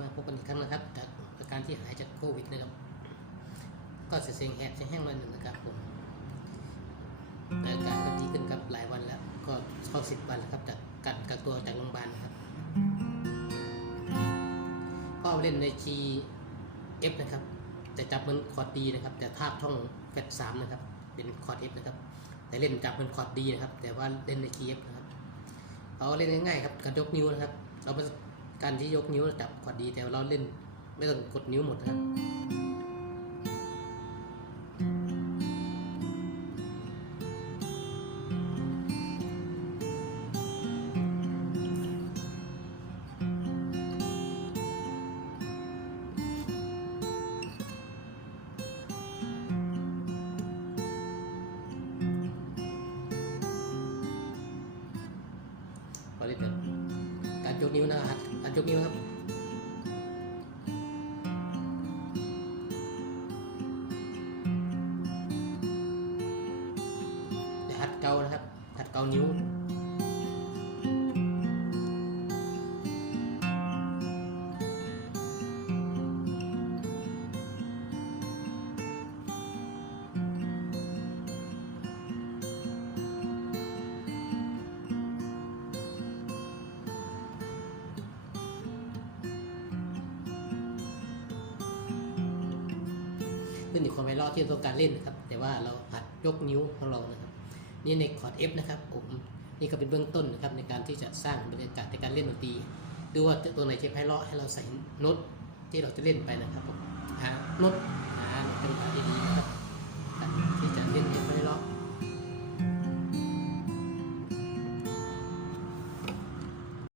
มาพบกันอีกครั้งนะครับ จากอาการที่หายจากโควิดนะครับ ก็เสียงแหบเสียงแห้งวันหนึ่งนะครับผมแต่อาการก็ดีขึ้นครับหลายวันแล้ว ก็เข้าสิบวันแล้วครับจากการกักตัวจากโรงพยาบาลนะครับ ก็เล่นใน GF นะครับ แต่จับเหมันคอร์ดดีนะครับ แต่ทาบช่องแฟตสามนะครับ เป็นคอร์ด F นะครับ แต่เล่นจับเป็นคอร์ดดีนะครับ แต่ว่าเล่นใน GF นะครับเราเล่นง่ายๆครับการยกนิ้วนะครับ เราเป็น การที่ยกนิ้วจับคอดดีแต่เราเล่นไม่ต้องกดนิ้วหมดนะครับก็เล่นแบบ ยกนิ้วนะครับการยกนิ้วครับแต่หัดเกานะครับหัดเกานิ้ว ขึ้นอยู่กับความไวรัลที่ต้องการเล่นนะครับ แต่ว่าเราผัดยกนิ้วของเรานะครับ นี่ในคอร์ด F นะครับผมนี่ก็เป็นเบื้องต้นนะครับในการที่จะสร้างบรรยากาศในการเล่นดนตรีดูว่าตัวไหนจะไพเราะให้เราใส่โน้ตที่เราจะเล่นไปนะครับผมหาโน้ตหาโน้ตเป็นหาดีๆนะครับ